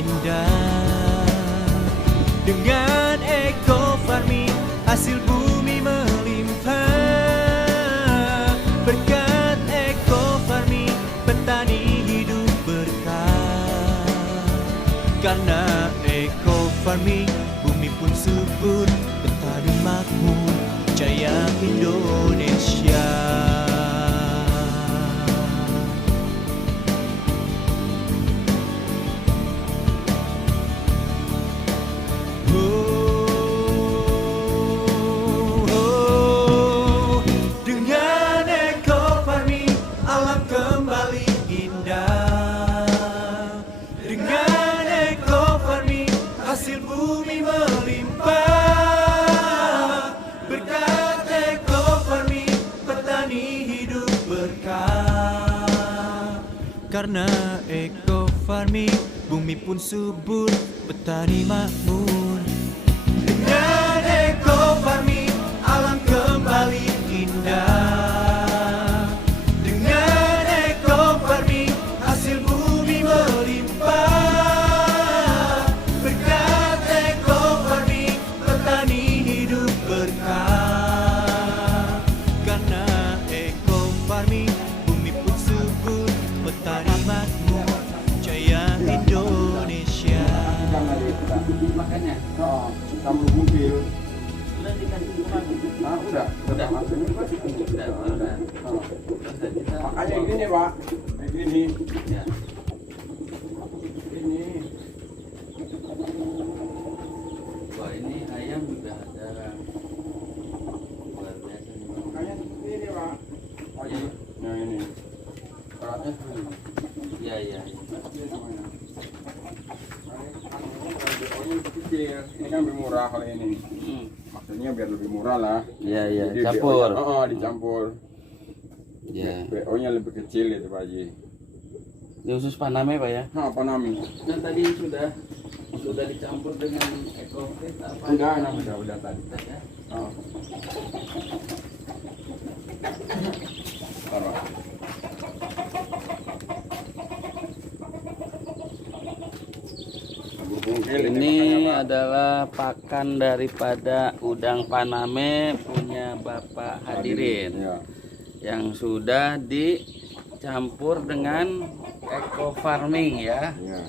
indah. Dengan eco farming hasil bumi melimpah. Berkat eco farming petani hidup berkah. Karena eco farming bumi pun subur, petani makmur, jaya Indonesia. Dengan eco farming alam kembali indah. Dengan eco farming hasil bumi melimpah. Berkat eco farming petani hidup berkah. Karena eco farming bumi pun subur, petani makmur. Dengan eco farming alam kembali indah. Dengan eco farming hasil bumi melimpah. Berkat eco farming petani hidup berkah. Karena eco farming bumi pun subur, petani makmur, jaya Indonesia. Makanya Kamu mobil. udah dikasih kemarin. Nah, udah. Makanya gini, Pak. Begini. Ya. Ini. Wah, ini ayam udah ada luar biasa nih, Bang. Makanya ini, Pak. Oh, Iya. Nah, ini. Alatnya segini. Iya, iya. Ini semuanya. Ini kecil. Ini kan lebih murah kalau ini. Maksudnya biar lebih murah lah. Iya, iya. Jadi Campur. dicampur. Iya. BO-nya lebih kecil itu, Pak Haji. Ini khusus Paname, Pak ya? Nah, apa namanya? Dan tadi sudah dicampur dengan EcoFit apa? Udah tadi. Udah ya. Oh. Taruh. Ini adalah pakan daripada udang Paname punya Bapak Hadirin Ya. yang sudah dicampur dengan eco farming ya. Ya.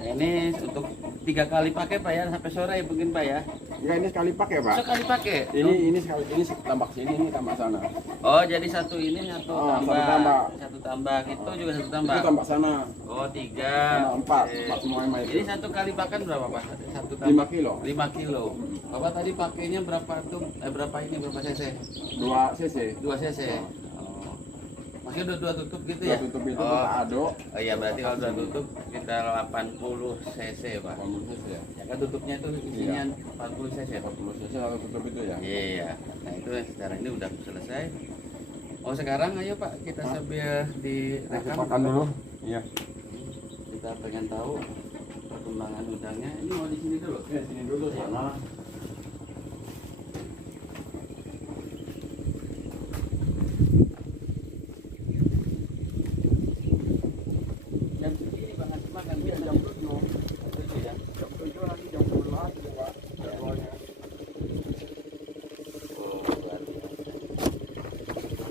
Nah, ini untuk 3 kali pakai Pak ya, sampai sore ya mungkin Pak ya. Ya, ini sekali pakai, Pak. Sekali pakai. Ini sekali, ini tambah sini, ini tambah sana. Oh, jadi satu ini satu Oh, tambah. satu tambah. Satu tambah. Itu juga satu tambah. Itu tambah sana. Oh, 3. Tambah 4. Oke. 4 semuanya itu. Ini satu kali pakan berapa Pak? Satu tambah. 5 kilo. 5 kilo. Bapak tadi pakainya berapa tuh? Berapa ini? Berapa cc? 2 cc. 2 cc. Oh. Masih udah 2 tutup gitu ya? Dua tutup itu Oh. kita aduk. Oh iya, berarti kalau 2 tutup kita 80 cc Pak. 80 cc ya. Ya kan tutupnya itu isinya 40 cc. 40 cc kalau tutup itu ya. Iya. Nah, itu sekarang ini udah selesai. Oh, sekarang ayo Pak, kita sambil direkam. Makan dulu. Iya. Kita pengen tahu perkembangan udangnya. Ini mau di sini dulu. Ya, sini dulu sana. Jam segini Pak ngasih makan Iya, biasa. jam 7. Itu ya. Jam 7 nanti jam 10 lagi, Pak. Jadwalnya. Oh, luar biasa.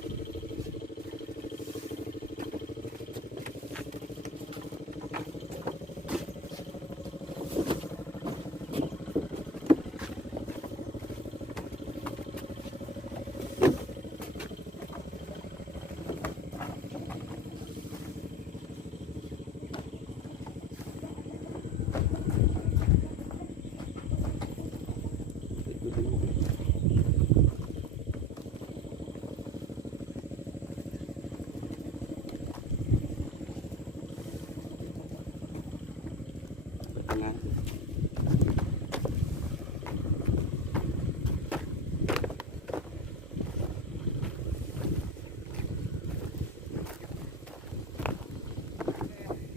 Tengah.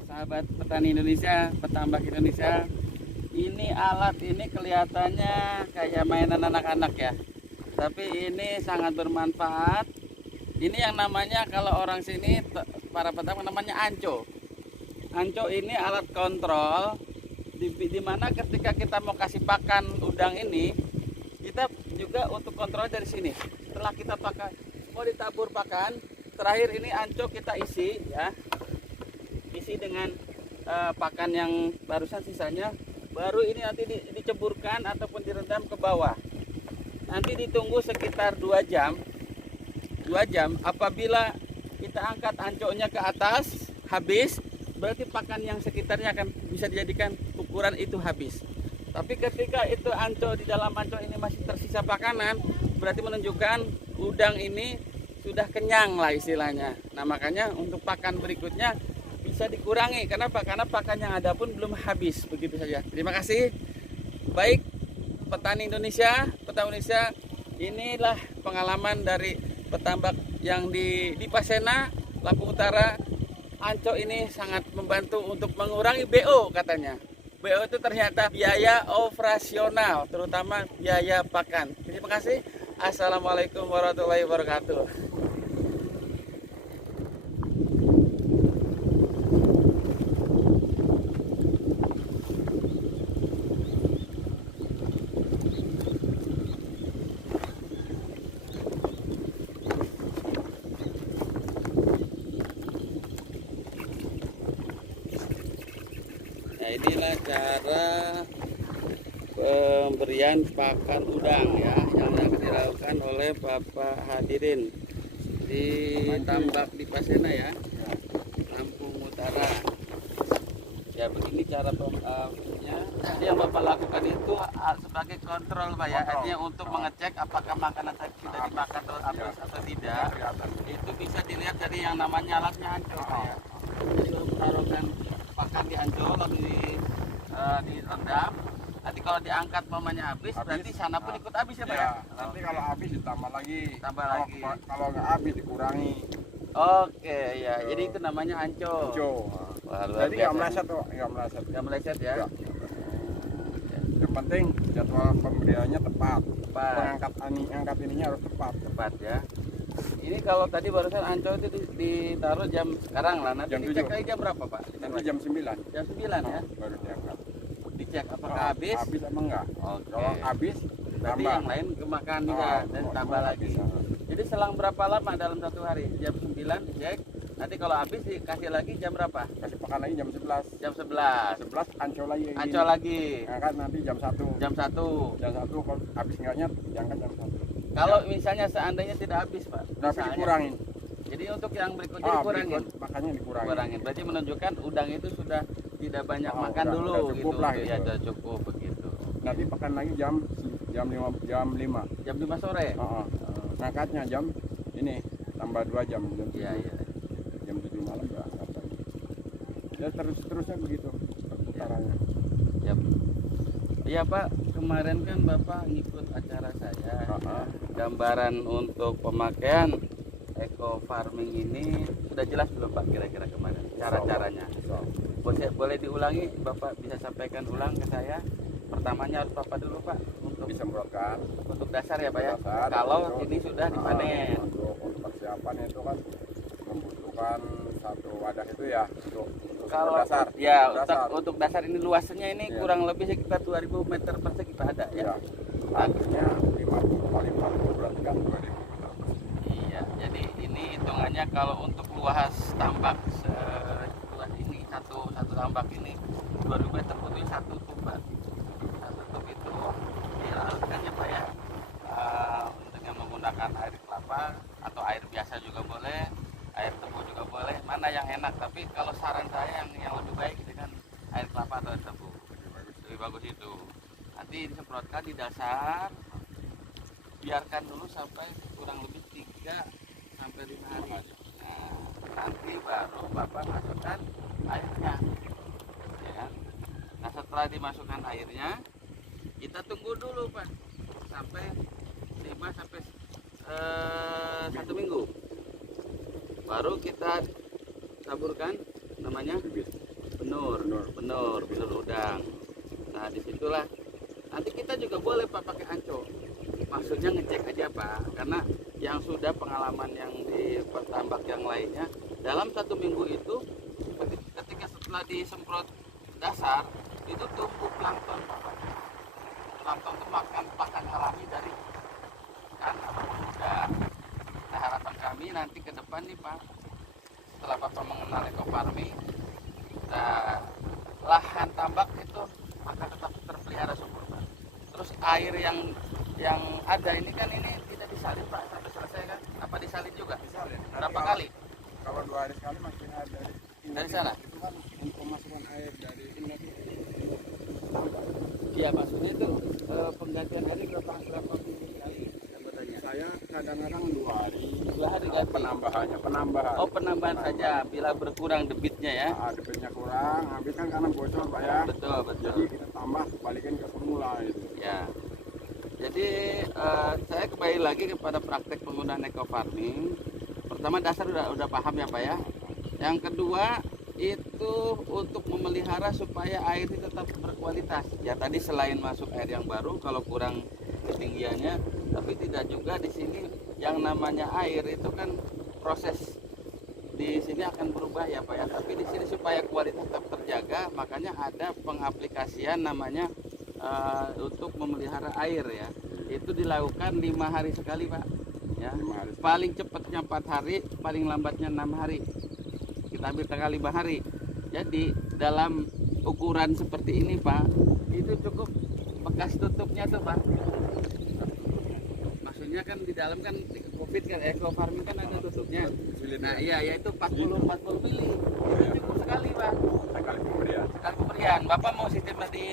Sahabat petani Indonesia, petambak Indonesia, ini alat ini kelihatannya kayak mainan anak-anak ya, tapi ini sangat bermanfaat. Ini yang namanya kalau orang sini para petambak namanya anco. Anco ini alat kontrol di mana ketika kita mau kasih pakan udang ini, kita juga untuk kontrol dari sini. Setelah kita mau ditabur pakan, terakhir ini anco kita isi ya, isi dengan pakan yang barusan sisanya, baru ini nanti diceburkan ataupun direndam ke bawah. Nanti ditunggu sekitar 2 jam. 2 jam, apabila kita angkat anconya ke atas habis, berarti pakan yang sekitarnya akan bisa dijadikan ukuran itu habis. Tapi ketika itu anco, di dalam anco ini masih tersisa pakanan, berarti menunjukkan udang ini sudah kenyang lah istilahnya. Nah makanya untuk pakan berikutnya bisa dikurangi. Kenapa? Karena pakan yang ada pun belum habis. Begitu saja. Terima kasih. Baik petani Indonesia, inilah pengalaman dari petambak yang di Pasena, Lampung Utara. Anco ini sangat membantu untuk mengurangi BO katanya. BO itu ternyata biaya operasional, terutama biaya pakan. Terima kasih. Assalamualaikum warahmatullahi wabarakatuh. Nah inilah cara pemberian pakan udang ya yang akan dilakukan oleh Bapak Hadirin di tambak di Pasena ya, Lampung Utara. Ya begini cara pemberiannya. Jadi yang Bapak lakukan itu sebagai kontrol Pak ya, artinya untuk mengecek apakah makanan tadi sudah dimakan atau habis atau tidak. Itu bisa dilihat dari yang namanya alatnya anco Pak ya. Jadi menaruhkan pakan di anco lalu direndam. Nanti kalau diangkat mamanya habis, berarti sana pun ikut habis ya Pak ya? Nanti kalau habis ditambah lagi. Tambah lagi. Kalau nggak habis dikurangi. Oke ya, jadi itu namanya anco. Anco. Wah, luar Jadi biasa. nggak meleset tuh, nggak meleset. Nggak meleset ya? Nggak. Yang penting jadwal pemberiannya tepat. Tepat. Angkat ininya harus tepat. Tepat ya. Ini kalau tadi barusan anco itu ditaruh jam sekarang lah. Nanti Jam dicek 7. lagi jam berapa Pak? Nanti jam 9. Jam 9 ya? Baru diangkat. Dicek apakah habis? Habis apa enggak? Oke. Kalau habis Berarti tambah. yang lain kemakan juga dan tambah lagi. Jadi selang berapa lama dalam satu hari? Jam 9 dicek. Nanti kalau habis dikasih lagi jam berapa? Kasih pakan lagi jam 11. Jam 11. 11 ancol lagi. Anco lagi. Angkat nanti jam 1. Jam 1. Jam 1 kalau habis enggaknya diangkat jam 1. Kalau misalnya seandainya tidak habis Pak. Tapi misalnya. dikurangin. Jadi untuk yang berikutnya dikurangin. Makanya dikurangin. Kurangin. Berarti menunjukkan udang itu sudah tidak banyak makan udah, dulu udah cukup gitu. lah, Ya gitu. sudah cukup begitu. Nanti pakan lagi jam 5. Jam 5 sore. Ngangkatnya jam ini tambah 2 jam. Iya, iya. Jam 7 malam berangkat lagi. Ya terusnya begitu perputarannya. Ya. Iya Pak, kemarin kan Bapak ngikut acara saya. Gambaran untuk pemakaian eco farming ini sudah jelas belum Pak kira-kira kemarin cara-caranya? Boleh diulangi, Bapak bisa sampaikan ulang ke saya. Pertamanya harus apa dulu Pak? Untuk Disemprotkan. untuk dasar ya Pak ya. Dasar, Kalau untuk- ini sudah dipanen. Untuk persiapan itu kan membutuhkan satu wadah itu ya untuk Kalau dasar. ya dasar. untuk dasar ini luasnya ini Iya. kurang lebih sekitar 2000 meter persegi Pak ada ya. Ya. Artinya 50 kali 40 berarti kan 2000 meter. Iya, jadi ini hitungannya kalau untuk luas tambak seluas ini satu tambak ini 2000 meter butuhnya satu tub Pak. Satu tub itu dilakukannya Pak ya dengan menggunakan air kelapa atau air biasa juga boleh, air tebu juga boleh. Mana yang enak? Tapi kalau saran saya yang lebih baik dengan air kelapa atau air tebu. Lebih bagus itu. Nanti disemprotkan di dasar, biarkan dulu sampai kurang lebih 3 sampai 5 hari. Nah, nanti baru Bapak masukkan airnya. Ya kan? Nah, setelah dimasukkan airnya, kita tunggu dulu Pak sampai 5 sampai 1 minggu. Baru kita taburkan namanya benur udang. Nah, disitulah nanti kita juga boleh Pak pakai anco. Maksudnya ngecek aja Pak, karena yang sudah pengalaman yang di petambak yang lainnya dalam 1 minggu itu ketika setelah disemprot dasar itu tumbuh plankton Pak. Plankton itu makan pakan alami dari ikan ataupun udang. Nah, harapan kami nanti ke depan nih Pak, setelah Bapak mengenal eco farming, lahan tambak itu akan tetap terpelihara subur Pak. Terus air yang ada ini kan ini tidak disalin Pak sampai selesai kan? Apa disalin juga? Disalin. Berapa kali? Kalau 2 hari sekali masih ada Dari sana? itu kan untuk pemasukan air dari ini. Iya maksudnya itu penggantian air berapa kali? Saya kadang-kadang 2 hari. 2 hari ganti. Penambahan. Oh penambahan saja bila berkurang debitnya ya. Nah, debitnya kurang, habis kan karena bocor Pak ya. Betul betul. Jadi kita tambah balikin ke semula itu. Ya. Jadi saya kembali lagi kepada praktek penggunaan eco farming. Pertama dasar udah paham ya Pak ya. Yang kedua itu untuk memelihara supaya air itu tetap berkualitas. Ya tadi selain masuk air yang baru kalau kurang ketinggiannya, tapi tidak juga di sini yang namanya air itu kan proses di sini akan berubah ya Pak ya. Tapi di sini supaya kualitas tetap terjaga, makanya ada pengaplikasian namanya untuk memelihara air ya. Itu dilakukan 5 hari sekali Pak. Ya. 5 hari. Paling cepatnya 4 hari, paling lambatnya 6 hari. Kita ambil tanggal 5 hari. Jadi dalam ukuran seperti ini Pak, itu cukup bekas tutupnya tuh Pak. Maksudnya kan di dalam kan COVID kan eco farming kan ada tutupnya. Nah iya yaitu 40 mili. Itu cukup sekali Pak. Sekali pemberian. Sekali pemberian. Bapak mau sistemnya di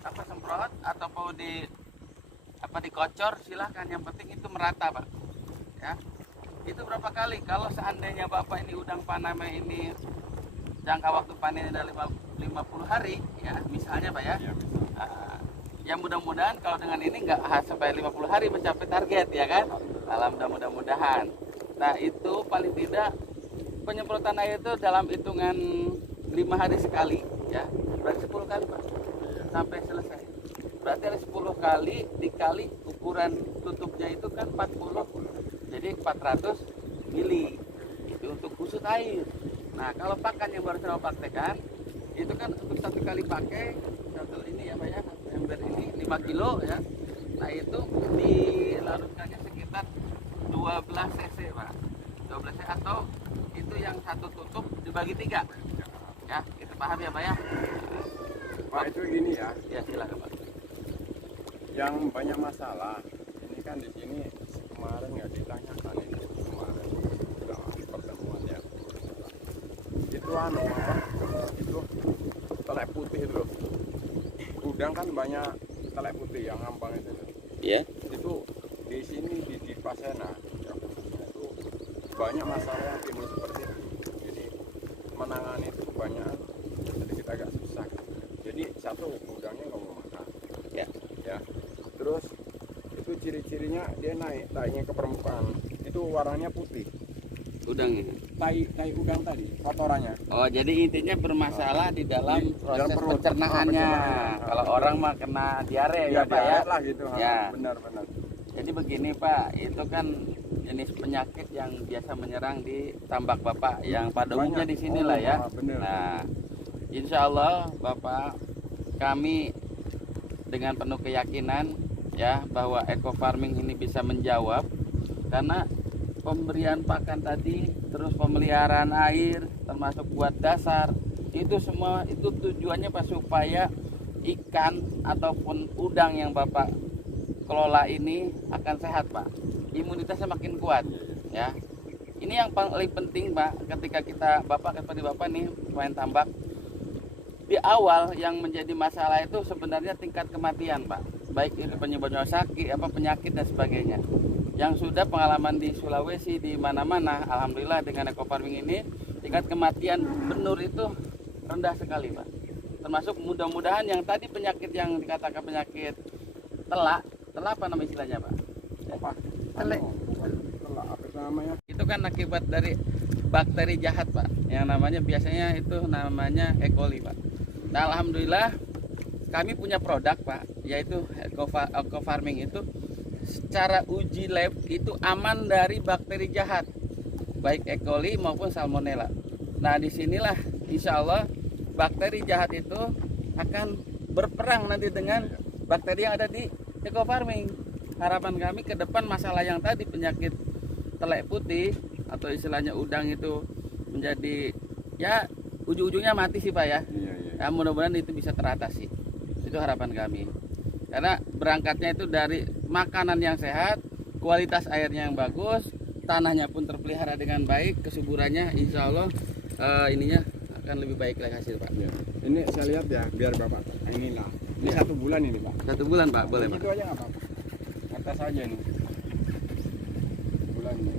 apa semprot atau mau di apa dikocor silahkan, yang penting itu merata Pak ya. Itu berapa kali kalau seandainya Bapak ini udang Panama ini jangka waktu panen dari 50 hari ya misalnya Pak ya, ya mudah-mudahan kalau dengan ini nggak sampai 50 hari mencapai target ya kan. Alhamdulillah mudah-mudahan. Nah itu paling tidak penyemprotan air itu dalam hitungan 5 hari sekali ya, berarti 10 kali Pak sampai selesai. Berarti ada 10 kali dikali ukuran tutupnya itu kan 40, jadi 400 mili itu untuk khusus air. Nah kalau pakan yang baru saya praktekkan itu kan untuk 1 kali pakai satu ini ya Pak ya, ember ini 5 kilo ya. Nah itu dilarutkannya sekitar 12 cc Pak, 12 cc atau itu yang satu tutup dibagi 3 ya, kita paham ya Pak ya. Pak itu gini ya, Ya silakan Pak. yang banyak masalah ini kan di sini kemarin nggak ditanyakan ini kemarin dalam pertemuan ya. Itu apa? Itu telek putih itu loh. Udang kan banyak telek putih yang ngambang itu. Ya. Itu di sini di Pasena ya khususnya itu banyak masalah yang timbul seperti itu. Jadi menangani itu kebanyakan sedikit agak susah. Jadi satu udangnya nggak mau makan. Ya. Terus itu ciri-cirinya dia naiknya ke permukaan. Itu warnanya putih. Udangnya. Tai udang tadi, kotorannya. Oh, jadi intinya bermasalah di dalam Di proses dalam perut. pencernaannya. Pencernaannya. Kalau orang mah kena diare ya, Ya, Pak ya. lah gitu. Ya. Benar-benar. Jadi begini Pak, itu kan jenis penyakit yang biasa menyerang di tambak Bapak yang pada umumnya di sinilah ya. Benar. Nah, insya Allah Bapak, kami dengan penuh keyakinan ya bahwa eco farming ini bisa menjawab, karena pemberian pakan tadi, terus pemeliharaan air, termasuk buat dasar, itu semua itu tujuannya Pak supaya ikan ataupun udang yang Bapak kelola ini akan sehat Pak, imunitasnya makin kuat ya. Ini yang paling penting Pak, ketika Bapak nih main tambak, di awal yang menjadi masalah itu sebenarnya tingkat kematian Pak, baik itu penyebabnya sakit, penyakit dan sebagainya. Yang sudah pengalaman di Sulawesi di mana-mana, alhamdulillah dengan eco farming ini tingkat kematian benur itu rendah sekali Pak. Termasuk mudah-mudahan yang tadi penyakit yang dikatakan penyakit telak apa nama istilahnya Pak? Apa? Telek. Telak apa itu namanya? Itu kan akibat dari bakteri jahat Pak, yang namanya biasanya itu namanya E. coli Pak. Nah alhamdulillah kami punya produk Pak, yaitu eco farming itu secara uji lab itu aman dari bakteri jahat, baik E. coli maupun salmonella. Nah disinilah insya Allah bakteri jahat itu akan berperang nanti dengan bakteri yang ada di eco farming. Harapan kami ke depan masalah yang tadi penyakit telek putih atau istilahnya udang itu menjadi ya ujung-ujungnya mati sih Pak ya. Iya, iya. Ya, mudah-mudahan itu bisa teratasi. Itu harapan kami. Karena berangkatnya itu dari makanan yang sehat, kualitas airnya yang bagus, tanahnya pun terpelihara dengan baik, kesuburannya insya Allah ininya akan lebih baik lagi hasil Pak. Iya. Ini saya lihat ya, biar Bapak. Inilah. Ini Iya. 1 bulan ini Pak. 1 bulan Pak, boleh Pak. Itu aja nggak apa-apa. Atas aja nih. Bulan ini.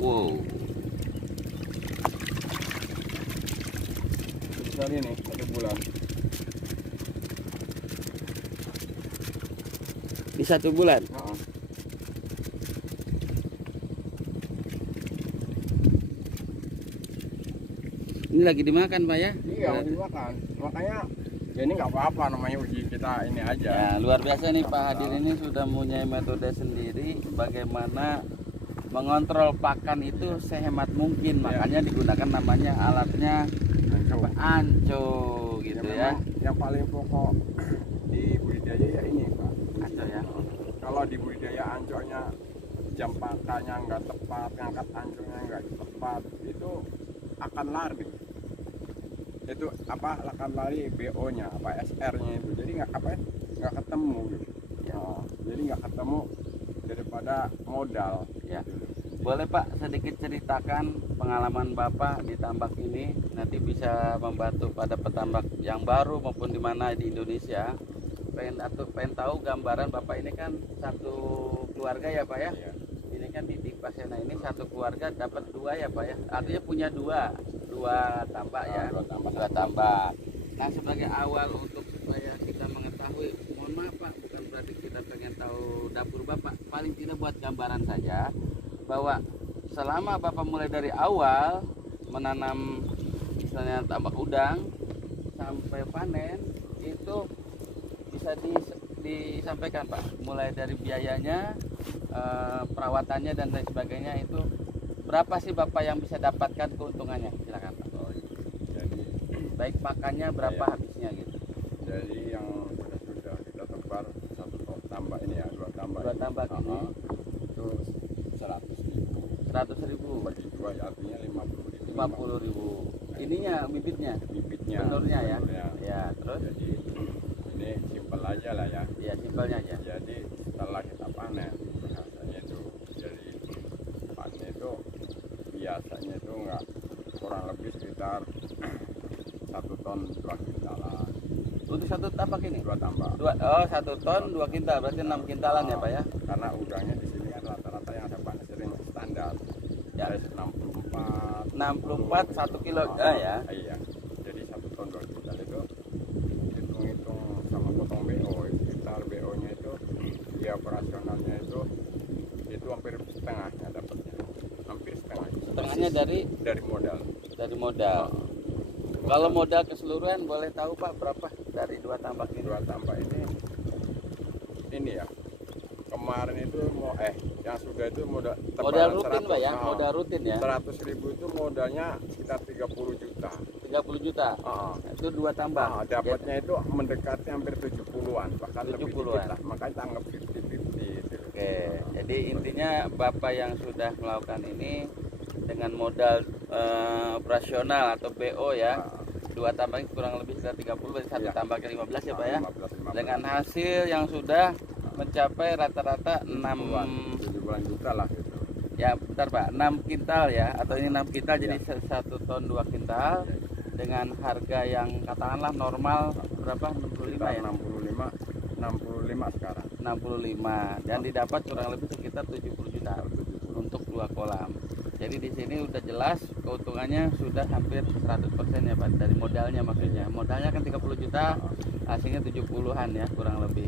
Wow. Sebesar ini 1 bulan. Di 1 bulan. Heeh. Ini lagi dimakan Pak ya? Iya, mau dimakan. Makanya ya ini nggak apa-apa, namanya uji kita ini aja. Ya, luar biasa nih Pak Hadir ini sudah punya metode sendiri bagaimana mengontrol pakan itu sehemat mungkin. Makanya digunakan namanya alatnya Anco. anco gitu Ya, ya. memang yang paling pokok di budidaya ya ini Pak. Anco ya. Kalau di budidaya anconya jam pakannya nggak tepat, ngangkat anconya nggak tepat, itu akan lari. Itu apa akan lari BO-nya, apa SR-nya itu. Jadi nggak ketemu gitu. Nah, jadi nggak ketemu daripada modal. Ya. Gitu. Boleh Pak sedikit ceritakan pengalaman Bapak di tambak ini, nanti bisa membantu pada petambak yang baru maupun di mana di Indonesia. Pengen tahu gambaran Bapak ini kan satu keluarga ya Pak ya. Iya. Ini kan di Pasena ini satu keluarga dapat 2 ya Pak ya. Artinya punya dua tambak ya. Dua tambak. Nah, sebagai awal untuk supaya kita mengetahui, mohon maaf Pak, bukan berarti kita pengen tahu dapur Bapak, paling tidak buat gambaran saja bahwa selama Bapak mulai dari awal menanam misalnya tambak udang sampai panen itu bisa disampaikan Pak, mulai dari biayanya, perawatannya dan lain sebagainya, itu berapa sih Bapak yang bisa dapatkan keuntungannya? Silakan Pak. Jadi Baik pakannya berapa Iya. habisnya gitu. Jadi yang sudah kita tebar 1 tambak ini ya, 2 tambak. 2 tambak ini Itu 100.000 100.000, bagi 2 ya, artinya 50.000. 50.000. Ininya bibitnya, Bibitnya. penurnya ya. penurnya. Ya, terus Jadi ini simpel aja lah ya. ya simpelnya aja. Jadi setelah kita panen, biasanya itu jadi panen itu biasanya itu enggak kurang lebih sekitar 1 ton 2 kintalan. Untuk satu tambak ini 2 tambak. 1 ton 2 kintal, berarti 6 kintalan ya Pak ya. Karena udangnya di sini kan rata-rata yang ada panen sering standar. Ya. Dari 64 1 kilo ya. Iya. Jadi 1 ton 2 kintal itu hitung-hitung sama potong BO, sekitar BO-nya itu ya operasionalnya itu hampir setengahnya dapatnya. Hampir setengah. Setengahnya Dari modal. modal. Kalau modal keseluruhan boleh tahu Pak berapa dari 2 tambak ini? 2 tambak ini ya. Kemarin itu yang sudah itu modal Rutin Pak ya, modal rutin ya. 100.000 itu modalnya sekitar 30 juta. 30 juta. Itu 2 tambak. Dapatnya itu mendekati hampir 70-an, bahkan lebih 70-an. dikit lah. Makanya anggap 50-50 gitu. Oke, jadi intinya Bapak yang sudah melakukan ini dengan modal operasional atau BO ya, 2 tambak kurang lebih sekitar 30, berarti 1 Iya. tambaknya 15 ya Pak ya. 15. Dengan hasil yang sudah mencapai rata-rata 70-an juta lah gitu. ya bentar Pak, 6 kintal ya, atau ini 6 kintal jadi 1 ton 2 kintal dengan harga yang katakanlah normal berapa, 65 Sekitar ya, 65 sekarang. 65, dan didapat kurang lebih sekitar 70 juta untuk 2 kolam. Jadi di sini udah jelas keuntungannya sudah hampir 100% ya Pak, dari modalnya maksudnya. Modalnya kan 30 juta, hasilnya 70-an ya kurang lebih.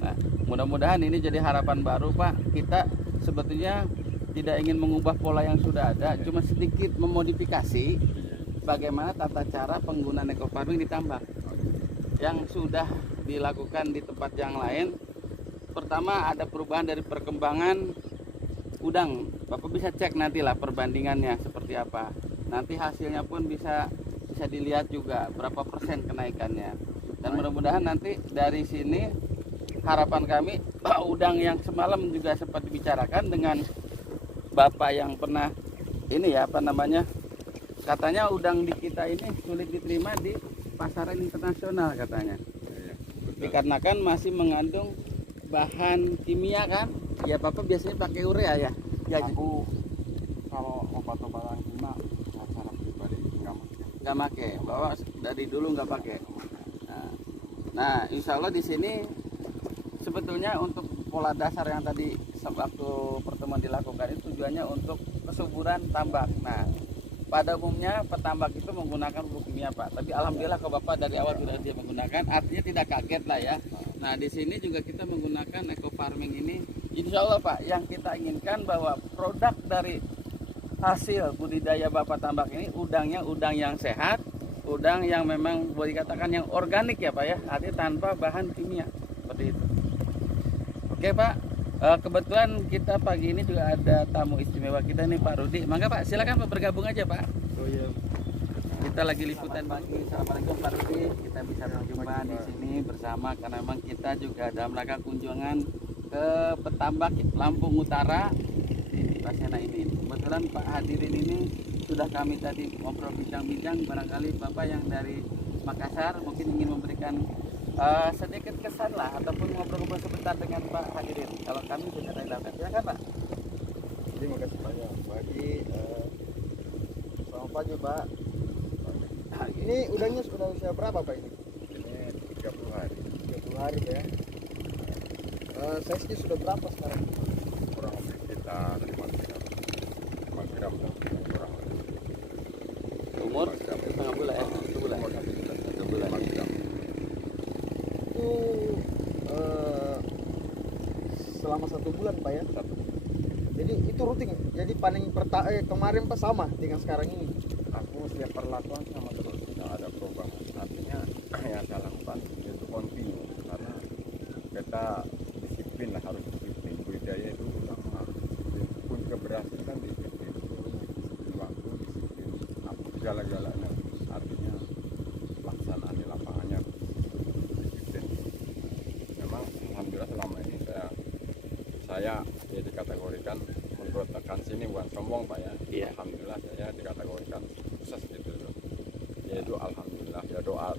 Nah, mudah-mudahan ini jadi harapan baru Pak. Kita sebetulnya tidak ingin mengubah pola yang sudah ada, cuma sedikit memodifikasi bagaimana tata cara penggunaan eco farming di tambak yang sudah dilakukan di tempat yang lain. Pertama ada perubahan dari perkembangan udang. Bapak bisa cek nantilah perbandingannya seperti apa. Nanti hasilnya pun bisa bisa dilihat juga berapa persen kenaikannya. Dan mudah-mudahan nanti dari sini harapan kami udang yang semalam juga sempat dibicarakan dengan Bapak yang pernah ini ya apa namanya, katanya udang di kita ini sulit diterima di pasaran internasional katanya. Iya, betul. Dikarenakan masih mengandung bahan kimia kan. Ya Bapak biasanya pakai urea ya. Ya Aku kalau obat-obatan kimia secara pribadi nggak pakai, bahwa dari dulu nggak pakai. Nah, insya Allah di sini sebetulnya untuk pola dasar yang tadi waktu pertemuan dilakukan itu tujuannya untuk kesuburan tambak. Nah, pada umumnya petambak itu menggunakan pupuk kimia Pak. Tapi alhamdulillah kalau Bapak dari awal sudah dia menggunakan, artinya tidak kaget lah ya. Nah, di sini juga kita menggunakan eco farming ini. Insya Allah Pak, yang kita inginkan bahwa produk dari hasil budidaya Bapak tambak ini udangnya udang yang sehat, udang yang memang boleh dikatakan yang organik ya Pak ya, artinya tanpa bahan kimia seperti itu. Oke Pak, kebetulan kita pagi ini juga ada tamu istimewa kita nih Pak Rudi. Mangga Pak, silakan Pak bergabung aja Pak. Oh iya. Kita lagi liputan pagi. Assalamualaikum Pak Rudi. Kita bisa berjumpa di sini bersama karena memang kita juga dalam rangka kunjungan ke petambak Lampung Utara di Pasena ini. Kebetulan Pak hadirin ini sudah kami tadi ngobrol bincang-bincang, barangkali Bapak yang dari Makassar mungkin ingin memberikan sedikit kesan lah ataupun ngobrol-ngobrol sebentar dengan Pak hadirin. Kalau kami sudah dari dalam, silakan Pak. Terima kasih banyak bagi selamat pagi Pak. Ini udangnya sudah usia berapa Pak ini? ini 30 hari 30 hari ya. Size-nya sudah berapa sekarang? kurang lebih sekitar 5 gram 5 gram kurang lebih Umur 5 gram. setengah bulan ya, 1 bulan. Umur 1 bulan 5 gram. Itu selama 1 bulan Pak ya. Jadi itu rutin. Jadi paling kemarin Pak sama dengan sekarang ini. Aku setiap perlakuan sama terus, tidak ada perubahan. Artinya yang saya lakukan itu kontinu karena kita disiplin lah, harus disiplin. Budidaya itu harus disiplin. Pun keberhasilan disiplin, waktu disiplin, aku segala-galanya. Artinya pelaksanaan di lapangannya disiplin. Memang alhamdulillah selama ini saya ya dikategorikan menurut rekan sini bukan sombong Pak ya. Iya. Alhamdulillah saya dikategorikan sukses gitu loh. Yaitu alhamdulillah ya doa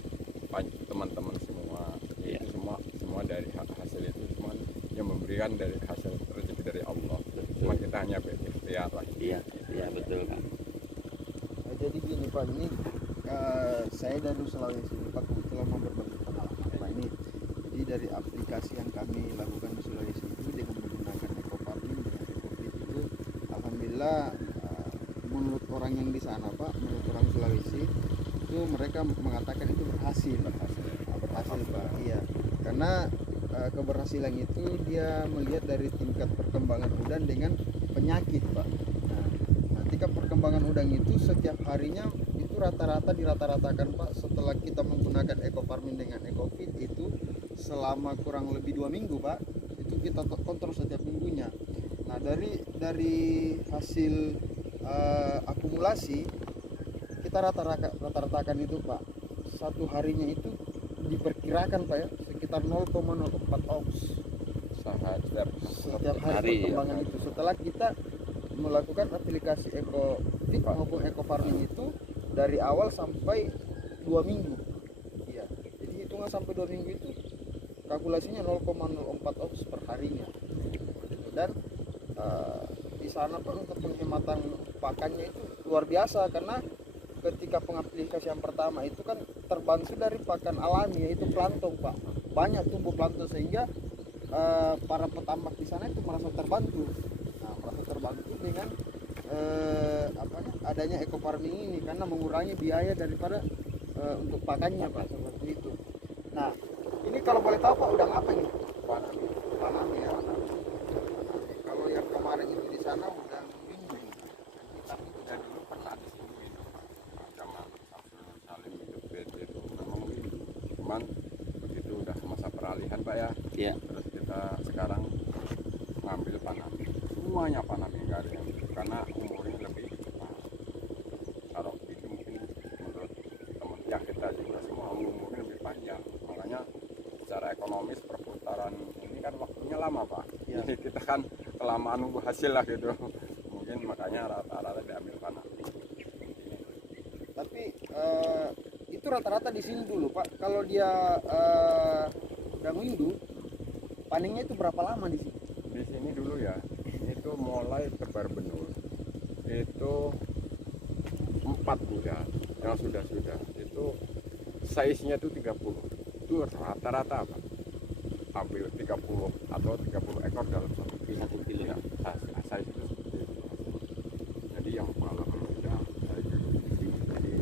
teman-teman semua. Iya. Itu semua dari hasil itu semua yang memberikan dari hasil rezeki dari Allah. Cuma kita hanya berikhtiar lah. Iya, iya betul kan. Jadi gini Pak, ini saya dari Sulawesi Pak kebetulan mau berbagi pengalaman Pak ini. Jadi dari aplikasi yang kami lakukan di Sulawesi itu dengan menggunakan eco farming dengan EcoFit itu, alhamdulillah menurut orang yang di sana Pak, menurut orang Sulawesi itu mereka mengatakan itu berhasil Pak. Iya, karena keberhasilan itu dia melihat dari tingkat perkembangan udang dengan penyakit Pak. Nah, tingkat perkembangan udang itu setiap harinya itu rata-rata dirata-ratakan Pak, setelah kita menggunakan eco farming dengan EcoFit itu selama kurang lebih 2 minggu Pak, itu kita kontrol setiap minggunya. Nah dari hasil akumulasi kita rata-ratakan itu Pak, satu harinya itu diperkirakan Pak ya sekitar 0,04 oz setiap hari perkembangan itu. Setelah kita melakukan aplikasi EcoFit maupun eco farming itu dari awal sampai 2 minggu. Iya. Jadi hitungan sampai 2 minggu itu kalkulasinya 0,04 oz per harinya. Dan di sana Pak untuk penghematan pakannya itu luar biasa karena ketika pengaplikasian pertama itu kan terbantu dari pakan alami yaitu plankton Pak. Banyak tumbuh plankton sehingga para petambak di sana itu merasa terbantu. Nah, merasa terbantu dengan adanya eco farming ini karena mengurangi biaya daripada untuk pakannya Pak, seperti itu. Nah, ini kalau boleh tahu Pak udang apa ini? Panami ya. Kalau yang kemarin itu di sana udang windu. Tapi sudah dulu pernah disebutin Pak zaman Abdul Salim itu BD itu memang gitu. Cuman begitu udah masa peralihan Pak ya. Iya. Terus kita sekarang ngambil Panami. Semuanya Panami enggak ada yang karena umurnya lebih cepat. Kalau itu mungkin menurut ekonomis perputaran ini kan waktunya lama Pak. Ya. Jadi kita kan kelamaan nunggu hasil lah gitu. Mungkin makanya rata-rata diambil Panami. Tapi itu rata-rata di sini dulu Pak. Kalau dia Danguindu, panennya itu berapa lama di sini? Di sini dulu ya, itu mulai tebar benul itu 4 bulan yang sudah itu size-nya itu 30, itu rata-rata Pak, hampir 30 atau 30 ekor dalam 1 kilo ya, size itu seperti itu. Jadi yang pengalaman muda saya dulu di sini, jadi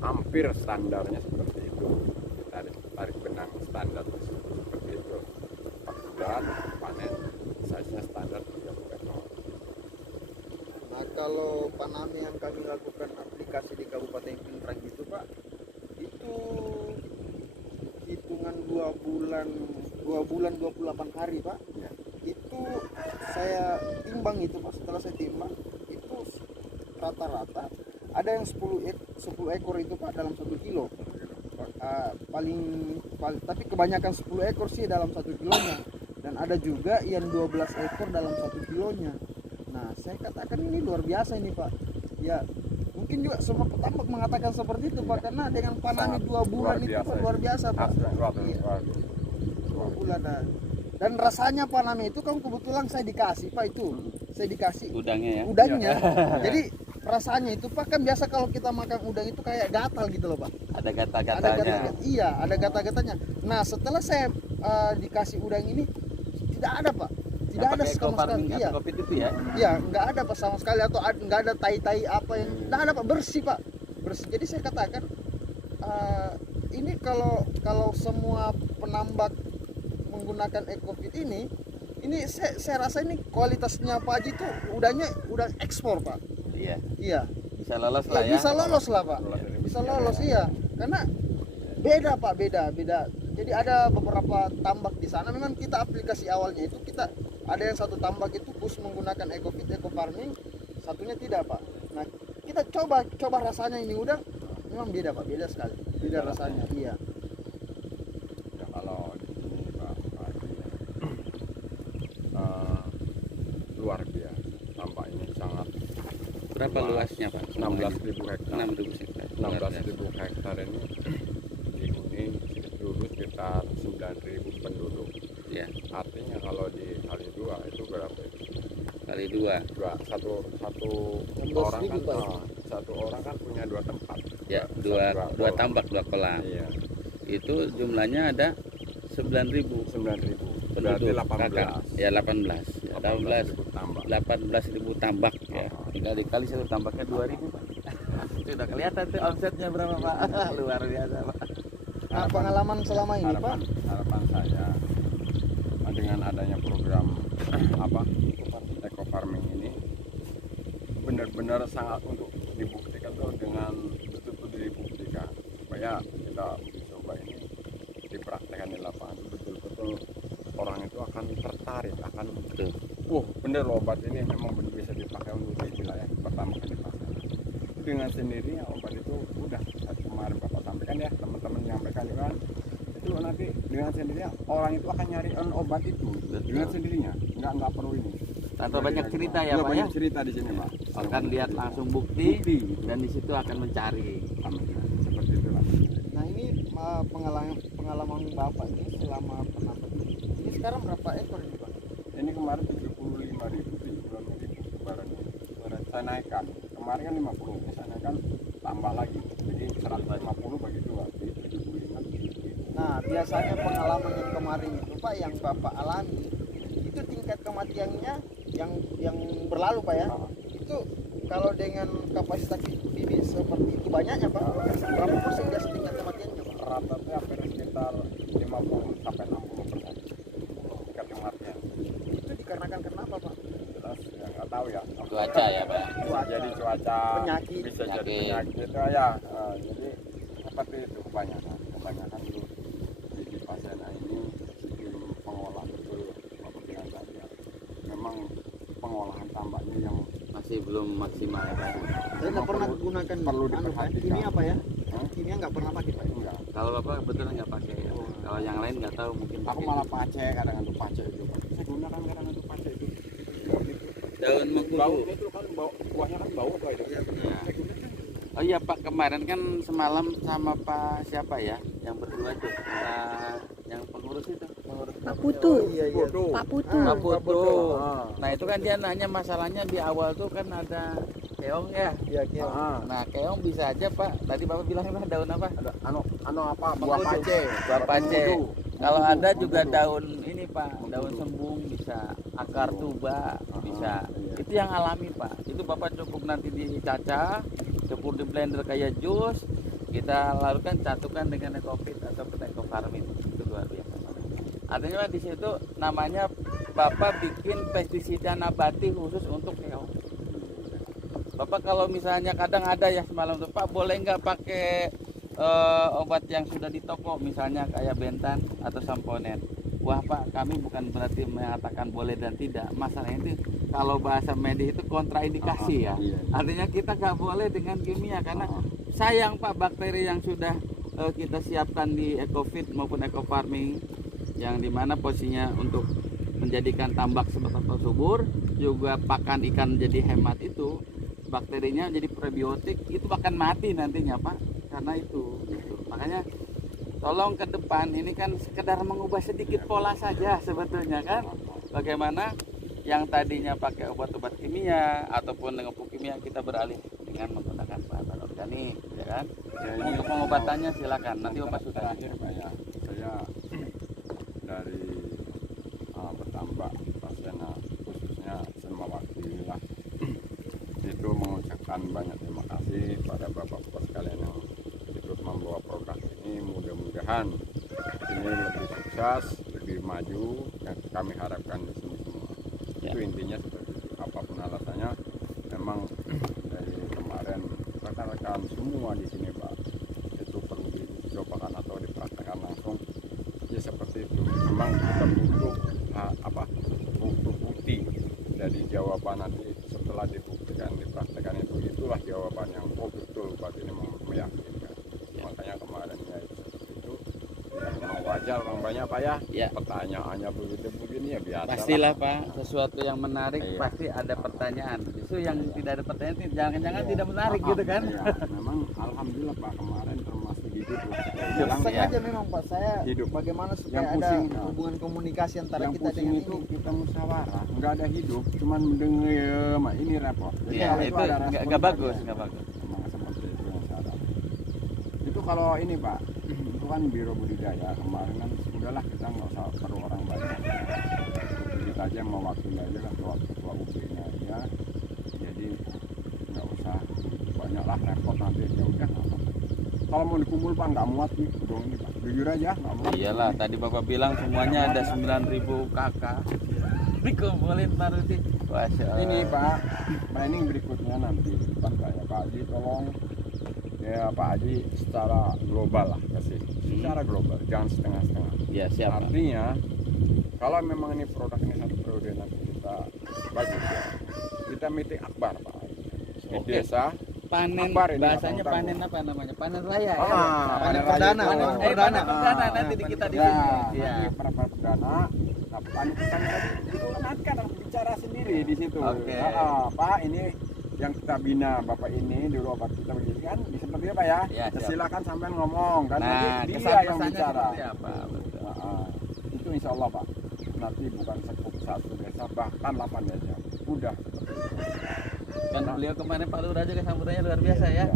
hampir standarnya seperti itu, tarik benang standar seperti itu. 4 bulan panen, size-nya standar 30 ekor. Nah kalau Panami yang kami lakukan aplikasi di Kabupaten Pindrang itu Pak, itu hitungan 2 bulan 28 hari Pak. Ya. Itu saya timbang itu Pak, setelah saya timbang itu rata-rata ada yang 10 ekor itu Pak dalam 1 kilo. Tapi kebanyakan 10 ekor sih dalam 1 kilonya, dan ada juga yang 12 ekor dalam 1 kilonya. Nah saya katakan ini luar biasa ini Pak ya, mungkin juga semua petambak mengatakan seperti itu Pak, karena dengan Panami 2 bulan itu Pak, luar biasa Pak. Iya. 2 bulan dan rasanya Panami itu kan kebetulan saya dikasih Pak, itu saya dikasih Udangnya ya. udangnya. Jadi rasanya itu Pak, kan biasa kalau kita makan udang itu kayak gatal gitu loh Pak. Ada Ada gata-gatanya. iya, ada gata-gatanya. Nah setelah saya dikasih udang ini tidak ada Pak, tidak ada sama sekali. Iya, Covid itu ya. iya nggak ada Pak sama sekali, atau nggak ada tai-tai apa yang nggak ada Pak, bersih Pak, bersih. Jadi saya katakan ini kalau semua penambak menggunakan Ecofit ini saya rasa ini kualitasnya Pak Haji itu udang ekspor Pak. Iya. Iya. Bisa lolos lah ya. Bisa lolos lah Pak. Bisa lolos iya. Karena beda Pak, beda. Jadi ada beberapa tambak di sana, memang kita aplikasi awalnya itu kita ada yang satu tambak itu khusus menggunakan Ecofit eco farming, satunya tidak Pak. Nah kita coba rasanya ini udang, memang beda Pak, beda sekali, beda rasanya. Iya. Ya, kalau di sini Pak Haji, luar biasa, tambak ini sangat Berapa luasnya Pak? 16.000 hektar. 16.000 hektar. 16.000 hektar ini dihuni dulu sekitar 9.000 penduduk. Ya, Artinya kalau dikali 2 itu berapa itu? kali 2. Satu 16.000, orang kan, Pak. satu orang kan punya 2 tempat. Ya, dua tambak, 2 kolam. Iya, Itu jumlahnya ada 9.000 9.000. Berarti penduduk. 18. Ya 18. Ya, 18.000 tambak. 18.000 tambak ya. Tinggal dikali satu tambaknya 2.000 Pak. Itu udah kelihatan tuh omsetnya berapa Pak. Luar biasa Pak. Nah, pengalaman selama ini Pak, Harapan saya dengan adanya program eco farming ini benar-benar sangat untuk dibuktikan tuh, dengan betul-betul dibuktikan supaya kita coba ini dipraktekkan di lapangan, betul-betul orang itu akan tertarik, akan Betul. bener loh obat ini memang benar bisa dipakai untuk di wilayah pertama kali pakai. Dengan sendirinya obat itu udah kemarin Bapak sampaikan ya, teman-teman nyampaikan kan itu nanti dengan sendirinya orang itu akan nyari obat itu. Betul. Dengan sendirinya, nggak perlu ini. Tanpa banyak cerita ya Pak ya. Banyak cerita di sini Pak. Akan lihat langsung bukti dan di situ akan mencari. Amin. Seperti itulah. nah ini pengalaman Bapak ini selama penambak ini sekarang berapa ekor ini Pak? Ini kemarin 75.000, 75.000 lebaran ini. Saya naikkan. Kemarin kan 50, ini saya naikkan tambah lagi. Jadi 150 bagi 2, jadi 75.000. Nah biasanya pengalaman yang kemarin itu Pak, yang Bapak alami itu tingkat kematiannya yang berlalu Pak ya, itu kalau dengan kapasitas bibit seperti itu banyaknya Pak, berapa persen biasa tingkat kematiannya Pak? Rata-rata hampir sekitar 50 sampai 60% tingkat kematian. Itu dikarenakan kenapa Pak? Jelas ya nggak tahu ya. Cuaca ya Pak. Bisa jadi cuaca, Penyakit. bisa jadi Penyakit. penyakit ya. Jadi seperti itu kebanyakan dulu di pasien ini sistem pengolah betul seperti yang tadi ya. Memang pengolahan tambaknya yang Masih belum maksimal ya Pak. Saya nggak pernah gunakan perlu Pak. diperhatikan. Kimia apa ya? Hah? Kimia nggak pernah pakai Pak. enggak. Kalau Bapak betul nggak pakai ya? Kalau yang lain nggak tahu, mungkin Aku pakai malah pace, kadang itu pace itu. Saya gunakan kadang itu pace itu. daun Bau mengkudu. itu kan bau, buahnya kan bau apa itu? Ya. Saya gunakan. Oh iya Pak, kemarin kan semalam sama Pak siapa ya, yang berdua itu, yang pengurus itu. Pak Putu. Iya, iya. Bodoh. Pak Putu. Pak Putu. Ah. Nah itu kan dia nanya masalahnya di awal tuh kan ada keong ya. Iya, iya. Ah. Nah keong bisa aja Pak. Tadi Bapak bilang apa, daun apa? Ada anu apa? Buah Mengkudu. pace. Buah pace. Mengkudu. Kalau ada juga Mengkudu. daun ini Pak, daun sembung bisa, akar tuba bisa. Iya. Itu yang alami Pak. Itu Bapak cukup nanti dicacah, cukup di blender kayak jus, kita larutkan, catukan dengan ekofit atau eco farming. Itu luar biasa. Artinya di situ namanya Bapak bikin pestisida nabati khusus untuk keong. Bapak kalau misalnya kadang ada ya semalam tuh Pak, boleh nggak pakai obat yang sudah di toko, misalnya kayak bentan atau samponen. Wah Pak, kami bukan berarti mengatakan boleh dan tidak. Masalahnya itu kalau bahasa medis itu kontraindikasi ya. Iya. Artinya kita nggak boleh dengan kimia karena sayang Pak, bakteri yang sudah kita siapkan di EcoFit maupun Eco Farming yang dimana posisinya untuk menjadikan tambak atau subur, juga pakan ikan jadi hemat, itu bakterinya jadi prebiotik, itu akan mati nantinya Pak, karena itu gitu. Makanya tolong ke depan ini kan sekedar mengubah sedikit pola saja sebetulnya kan, bagaimana yang tadinya pakai obat-obat kimia ataupun dengan pupuk kimia, kita beralih dengan menggunakan bahan organik ya kan. Ya, ini Untuk pengobatannya silakan nanti Bapak sudah. terakhir Pak ya. Saya dari petambak Pasena khususnya Senmawati inilah itu mengucapkan banyak terima kasih pada bapak-bapak sekalian yang ikut membawa produk ini. Mudah-mudahan ini lebih sukses, lebih maju, dan kami harapkan di sini semua. Ya. Itu intinya seperti itu. Apapun alasannya, memang dari kemarin rekan-rekan semua di sini Pak, itu perlu dicobakan atau dipraktekkan langsung. Ya seperti itu. Memang kita butuh butuh bukti dari jawaban nanti setelah dibuktikan, dipraktekkan itulah jawaban yang betul berarti ini meyakinkan. Makanya kemarin ya seperti itu. Ya, memang wajar orang banyak Pak ya. Ya. Pertanyaannya begini ya biasa. Pastilah Pak, sesuatu yang menarik Iya. pasti ada pertanyaan. Justru yang Iya. tidak ada pertanyaan jangan-jangan Iya. tidak menarik gitu kan. Iya, memang alhamdulillah Pak kemarin termasuk hidup. Bilang, Sengaja memang Pak, saya Hidup. bagaimana supaya Yang ada pusing, hubungan komunikasi antara yang kita pusing dengan itu ini. kita musyawarah, nggak ada hidup, cuman mendengar, ini repot. Jadi Iya, kalau itu ada respon nggak bagus, tadi, nggak bagus. memang seperti itu yang saya harap. Itu kalau ini Pak, itu kan biro budidaya kemarin kan udahlah kita nggak usah perlu orang banyak. Kita aja yang mewakili aja kan ketua UB-nya aja. Jadi nggak usah banyaklah repot nanti, ya udah nggak apa-apa. Kalau mau dikumpul Pak nggak muat nih, dong ini Pak. Jujur aja nggak muat. Iyalah, tadi Bapak bilang semuanya ada 9.000 kakak. Dikumpulin Pak Rudi. Masya Allah. Ini Pak, planning berikutnya nanti depan saya Pak Haji tolong ya Pak Haji secara global lah kasih, secara global jangan setengah-setengah. Ya siap Pak. Artinya kalau memang ini produk ini satu periode nanti kita bagus ya, kita meeting akbar Pak Haji. Di Oke. desa Panen, akbar ini bahasanya abang panen tahu. apa namanya? Panen raya ya. Panen raya perdana, itu. panen perdana. Panen perdana nanti di kita di sini. Iya. Nanti perdana. Nah, panen tadi itu nanti kan harus bicara sendiri di situ. Oke. Pak ini yang kita bina Bapak ini dulu obat kita begini kan seperti apa ya? Ya, siap. Silakan sampean ngomong kan Nah, nanti dia yang kesan-pesannya bicara. seperti apa? Betul. Itu insya Allah Pak. Nanti bukan sekup satu desa bahkan 8 desa. Udah seperti itu. Kan beliau kemarin Pak Lurah juga sambutannya luar biasa ya. Iya.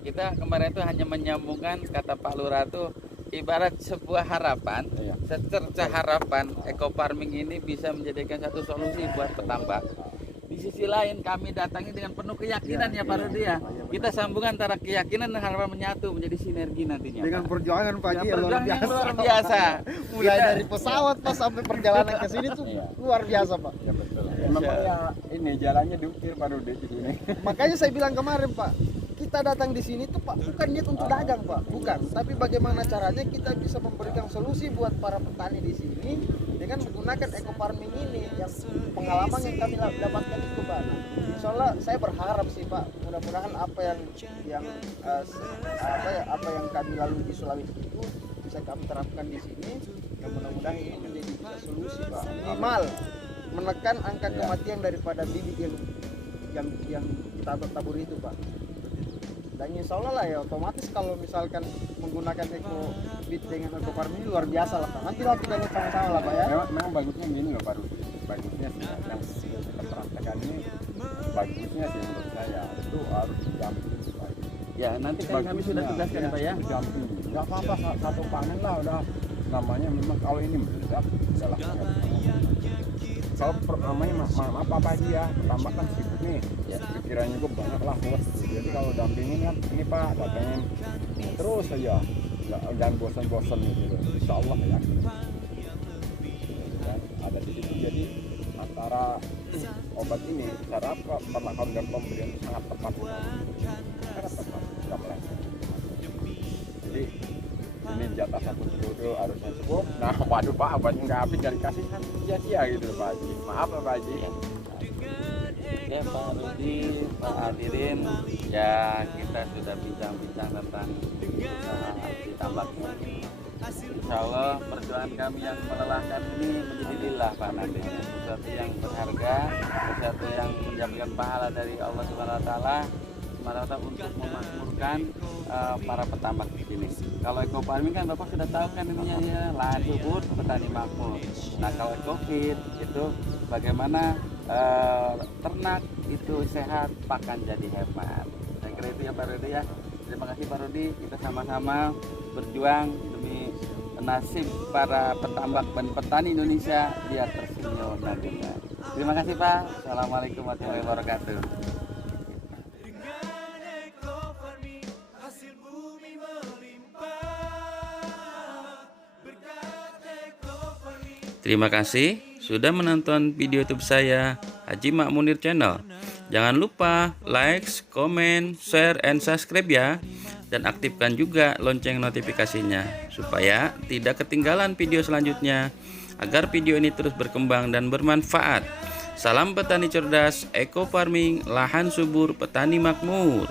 Kita kemarin itu hanya menyambungkan kata Pak Lurah itu ibarat sebuah harapan, Iya. secerca harapan eco farming ini bisa menjadikan satu solusi buat petambak. Di sisi lain kami datangi dengan penuh keyakinan ya Pak Rudi ya. Kita sambungkan antara keyakinan dan harapan menyatu menjadi sinergi nantinya. Dengan Pak. perjuangan Pak Ya, Haji yang luar perjuangan yang biasa. luar biasa. Mulai Kita- dari pesawat Pak sampai perjalanan ke sini tuh Iya. luar biasa Pak. Ya betul. Memang ya ini jalannya diukir Pak Rudi di sini. Makanya saya bilang kemarin Pak, kita datang di sini tuh Pak bukan niat untuk dagang Pak, bukan. Tapi bagaimana caranya kita bisa memberikan solusi buat para petani di sini dengan menggunakan eco farming ini yang pengalaman yang kami dapatkan itu Pak. Nah, insya Allah saya berharap sih Pak, mudah-mudahan apa yang apa yang kami lalui di Sulawesi itu bisa kami terapkan di sini, dan mudah-mudahan ini menjadi bisa solusi Pak, minimal menekan angka kematian daripada bibit yang tabur itu Pak. Dan insya Allah lah ya, otomatis kalau misalkan menggunakan eco bit dengan eco farming luar biasa lah Pak. Nanti kita lihat sama-sama lah Pak ya. Memang bagusnya gini loh Pak Rudi. Bagusnya sih yang kita praktekkan ini, bagusnya sih menurut saya itu harus didampingi Pak. Ya nanti kan kami sudah tugaskan Pak ya. Didampingi. Nggak apa-apa satu panen lah udah, namanya memang kalau ini meledak salah. Kalau namanya maaf apa aja ya, tambah kan sibuk nih, pikirannya juga banyak lah buat. Jadi kalau dampingin kan ini Pak, datengin terus saja, jangan bosan-bosan gitu. Insya Allah ya. Dan ada di situ, jadi antara obat ini cara perlakuan dan pemberian itu sangat tepat, sangat tepat, tidak melenceng. Jadi ini jatah 1 kilo harusnya cukup. Nah, waduh Pak, obatnya nggak habis dan kasih kan sia-sia gitu Pak Haji. Maaf Pak Haji. Ya Pak Rudi, Pak Hadirin, ya kita sudah bincang-bincang tentang usaha di tambak ini. Insya Allah perjuangan kami yang melelahkan ini menjadi lillah Pak nantinya, sesuatu yang berharga, sesuatu yang mendapatkan pahala dari Allah Subhanahu Wa Taala untuk memakmurkan para petambak di sini. Kalau eco farming kan Bapak sudah tahu kan ininya ya, lahan subur petani makmur. Nah kalau eco feed itu bagaimana ternak itu sehat, pakan jadi hemat. Saya kira itu ya Pak Rudi ya. Terima kasih Pak Rudi, kita sama-sama berjuang demi nasib para petambak dan petani Indonesia biar tersenyum nantinya. Terima kasih Pak. Assalamualaikum warahmatullahi wabarakatuh. Terima kasih sudah menonton video YouTube saya, Haji Mak Munir Channel. Jangan lupa like, comment, share, and subscribe ya. Dan aktifkan juga lonceng notifikasinya supaya tidak ketinggalan video selanjutnya, agar video ini terus berkembang dan bermanfaat. Salam petani cerdas, eco farming, lahan subur, petani makmur.